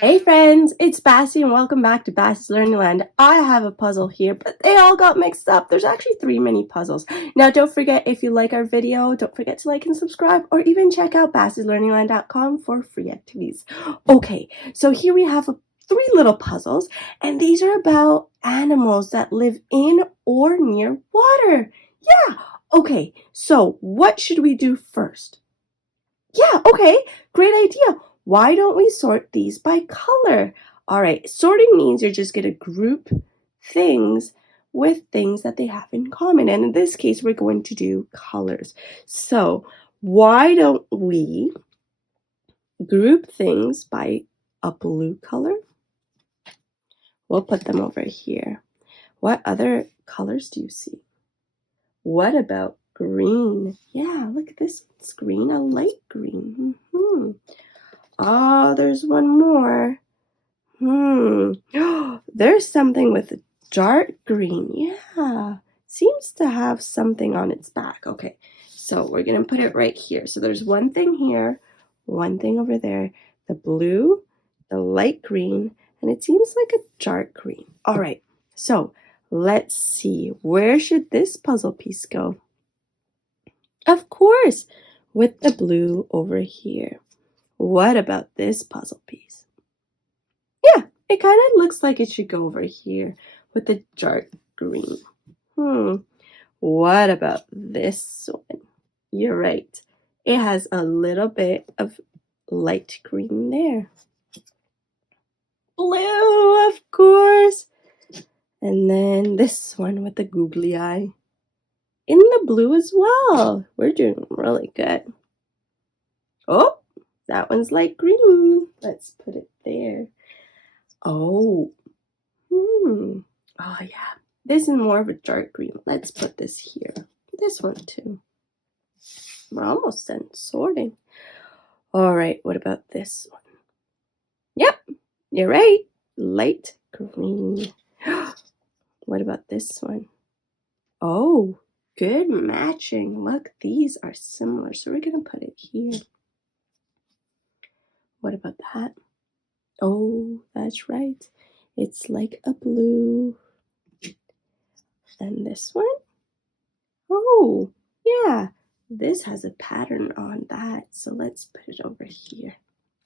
Hey friends, it's Baci and welcome back to Baci's Learning Land. I have a puzzle here, but they all got mixed up. There's actually 3 mini puzzles. Now don't forget, if you like our video, don't forget to like and subscribe, or even check out bacislearningland.com for free activities. Okay, so here we have 3 little puzzles, and these are about animals that live in or near water. Yeah, okay, so what should we do first? Yeah, okay, great idea. Why don't we sort these by color? All right, sorting means you're just going to group things with things that they have in common. And in this case, we're going to do colors. So why don't we group things by a blue color? We'll put them over here. What other colors do you see? What about green? Yeah, look at this. It's green, a light green. Oh, there's one more. There's something with a dark green. Yeah, seems to have something on its back. Okay, so we're going to put it right here. So there's one thing here, one thing over there, the blue, the light green, and it seems like a dark green. All right, so let's see. Where should this puzzle piece go? Of course, with the blue over here. What about this puzzle piece? Yeah, it kind of looks like it should go over here with the dark green. What about this one? You're right. It has a little bit of light green there. Blue, of course. And then this one with the googly eye. In the blue as well. We're doing really good. Oh, that one's light green. Let's put it there. Oh, oh yeah. This is more of a dark green. Let's put this here. This one too. We're almost done sorting. All right, what about this one? Yep, you're right. Light green. What about this one? Oh, good matching. Look, these are similar. So we're going to put it here. What about that? Oh, that's right. It's like a blue. And this one? Oh, yeah. This has a pattern on that. So let's put it over here.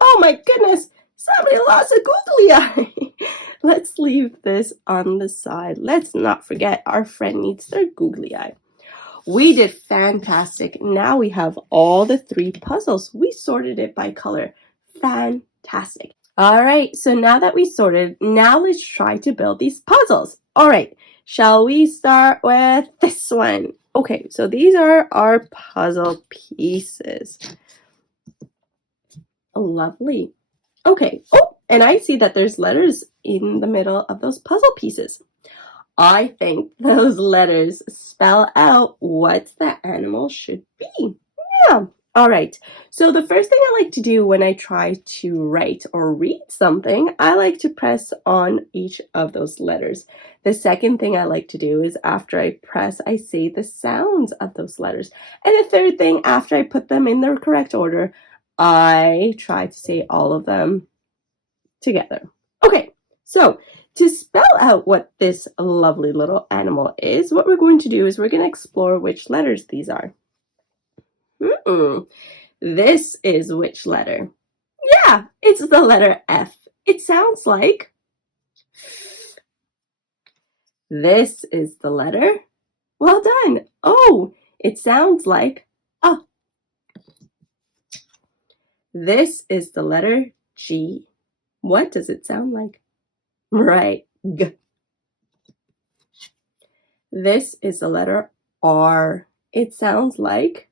Oh my goodness! Somebody lost a googly eye! Let's leave this on the side. Let's not forget our friend needs their googly eye. We did fantastic. Now we have all the 3 puzzles. We sorted it by color. Fantastic. All right, so now that we sorted, now let's try to build these puzzles. All right, shall we start with this one? Okay, so these are our puzzle pieces. Lovely. Okay. Oh, and I see that there's letters in the middle of those puzzle pieces. I think those letters spell out what the animal should be. Yeah. All right. So the first thing I like to do when I try to write or read something, I like to press on each of those letters. The second thing I like to do is after I press, I say the sounds of those letters. And the third thing, after I put them in the correct order, I try to say all of them together. Okay, so to spell out what this lovely little animal is, what we're going to do is we're going to explore which letters these are. This is which letter? Yeah, it's the letter F. It sounds like. This is the letter. Well done. Oh, it sounds like. This is the letter G. What does it sound like? Right, G. This is the letter R. It sounds like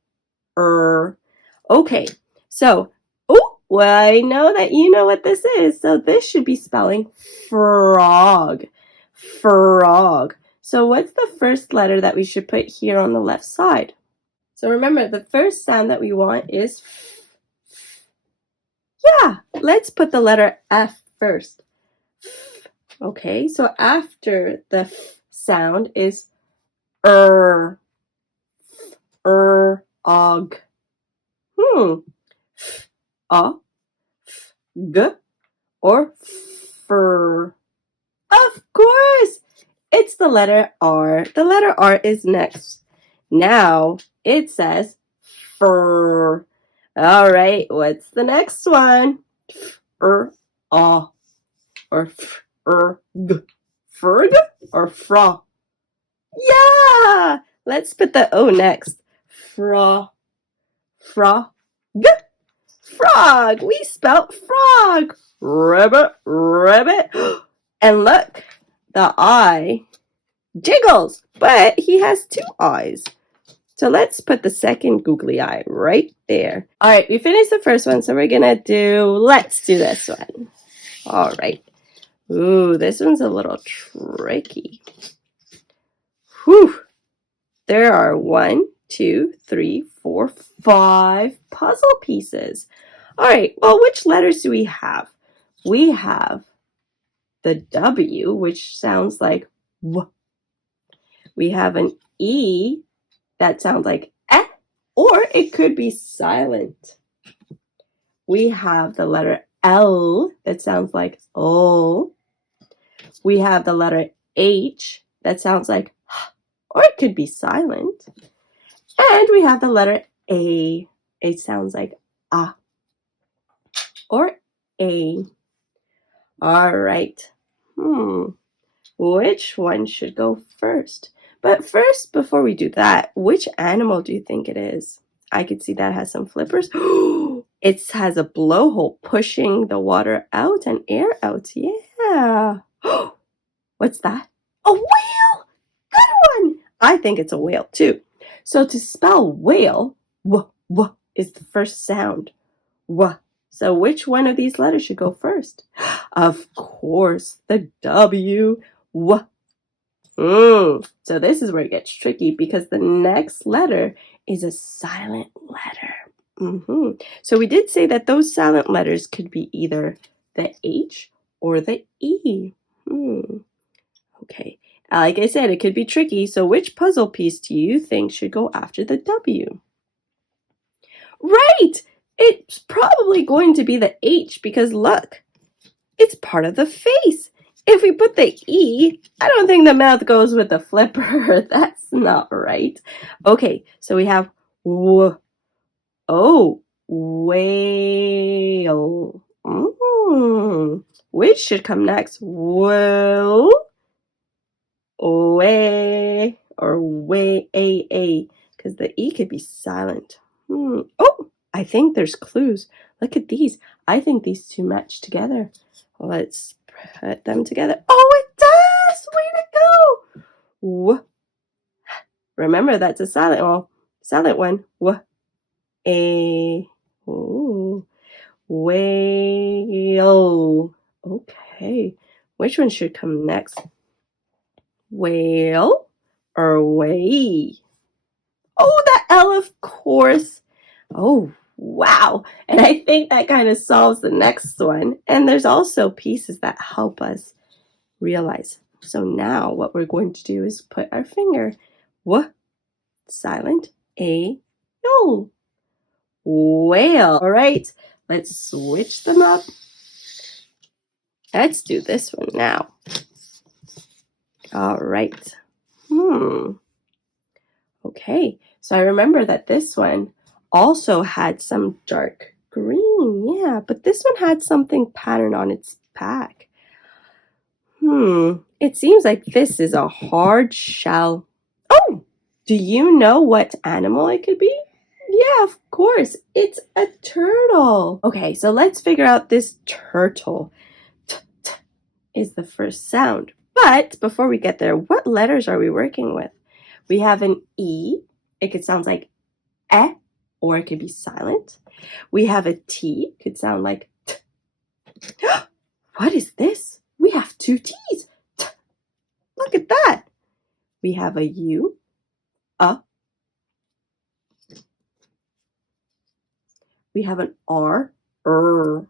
Okay, so, well, I know that you know what this is. So this should be spelling frog. Frog. So what's the first letter that we should put here on the left side? So remember, the first sound that we want is F. Yeah, let's put the letter F first. Okay, so after the F sound is og. G, or fur? Of course! It's the letter R. The letter R is next. Now it says fur. All right, what's the next one? Fur, or ferg. Ferg or fra? Yeah! Let's put the O next. Frog. Frog. We spelt frog. Rabbit. And look, the I jiggles, but he has two eyes. So let's put the second googly eye right there. All right, we finished the first one, so let's do this one. All right. Ooh, this one's a little tricky. Whew. There are 1, 2, 3, 4, 5 puzzle pieces. All right, well, which letters do we have? We have the W, which sounds like W. We have an E that sounds like eh, or it could be silent. We have the letter L that sounds like O. We have the letter H that sounds like h, or it could be silent. And we have the letter A. It sounds like ah or a. All right. Which one should go first? But first, before we do that, which animal do you think it is? I could see that has some flippers. It has a blowhole pushing the water out and air out. Yeah. What's that? A whale! Good one! I think it's a whale too. So to spell whale, w is the first sound. W. So which one of these letters should go first? Of course, the W. W. So this is where it gets tricky because the next letter is a silent letter. So we did say that those silent letters could be either the H or the E. Okay, like I said, it could be tricky. So which puzzle piece do you think should go after the W? Right! It's probably going to be the H because look, it's part of the face. If we put the E, I don't think the mouth goes with the flipper. That's not right. Okay, so we have W. Oh, whale. Which should come next? Whale, way, or way, a, because the E could be silent. Oh, I think there's clues. Look at these. I think these two match together. Let's put them together. Oh, it does! Way to go! W. Remember, that's a silent one. W. A. Ooh. Whale. Okay. Which one should come next? Whale or way? Oh, the L, of course. Oh, wow. And I think that kind of solves the next one. And there's also pieces that help us realize. So now what we're going to do is put our finger. W, silent, A, no. Whale. All right, let's switch them up. Let's do this one now. All right. Okay, so I remember that this one also had some dark green, yeah, but this one had something patterned on its back. It seems like this is a hard shell. Oh, do you know what animal it could be? Yeah, of course, it's a turtle. Okay, so let's figure out this turtle. T is the first sound. But before we get there, what letters are we working with? We have an E. It could sound like eh, or it could be silent. We have a T. It could sound like t. What is this? We have two T's. T. Look at that. We have a U, a. We have an R, and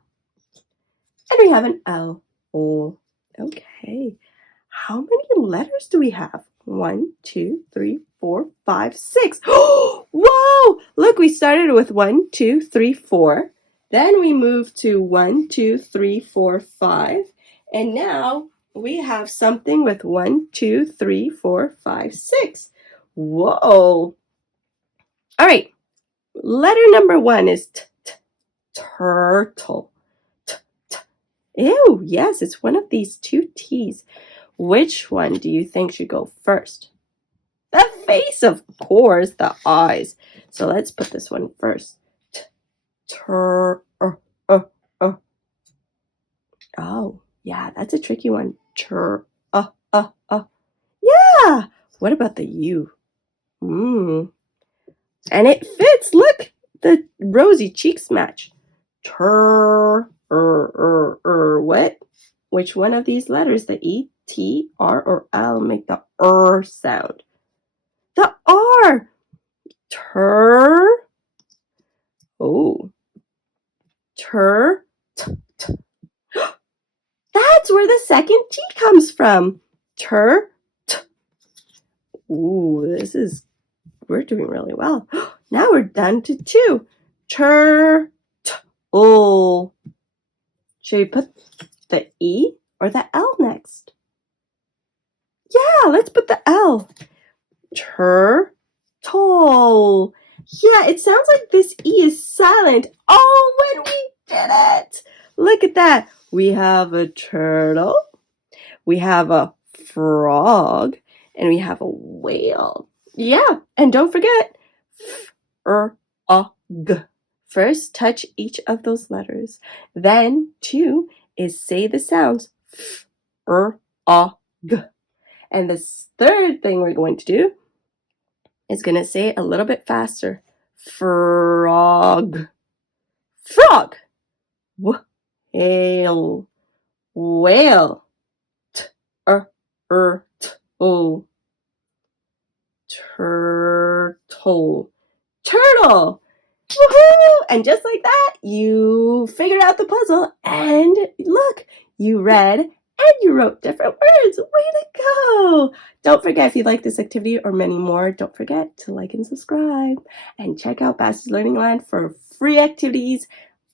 we have an L, O. Okay. How many letters do we have? 1, 2, 3, 4, 5, 6. Whoa! Look, we started with 1, 2, 3, 4. Then we move to 1, 2, 3, 4, 5. And now we have something with 1, 2, 3, 4, 5, 6. Whoa. All right. Letter number 1 is T, T, turtle. T, T. Ew, yes, it's one of these two T's. Which one do you think should go first? The face, of course, the eyes. So let's put this one first. T, tur, Oh, yeah, that's a tricky one. Yeah. What about the U? And it fits. Look, the rosy cheeks match. What? Which one of these letters, the E, T, R, or L, make the sound? The R. Oh. T, t. That's where the second T comes from. T. Ooh, we're doing really well. Now we're down to 2. Turtle. Should we put the E or the L next? Yeah, let's put the L. Turtle. Yeah, it sounds like this E is silent. Oh, when we did it! Look at that. We have a turtle, we have a frog, and we have a whale. Yeah, and don't forget, G. First, touch each of those letters. Then, 2 is say the sounds G. And the third thing we're going to do is going to say it a little bit faster. Frog. Frog. Whale. Whale. Turtle. Turtle. Turtle. Woohoo! And just like that, you figured out the puzzle. And look, you read and you wrote different words. Way to go! Don't forget, if you like this activity or many more, don't forget to like and subscribe. And check out Bacis Learning Land for free activities.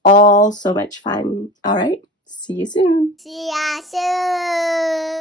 All so much fun. All right, see you soon. See ya soon.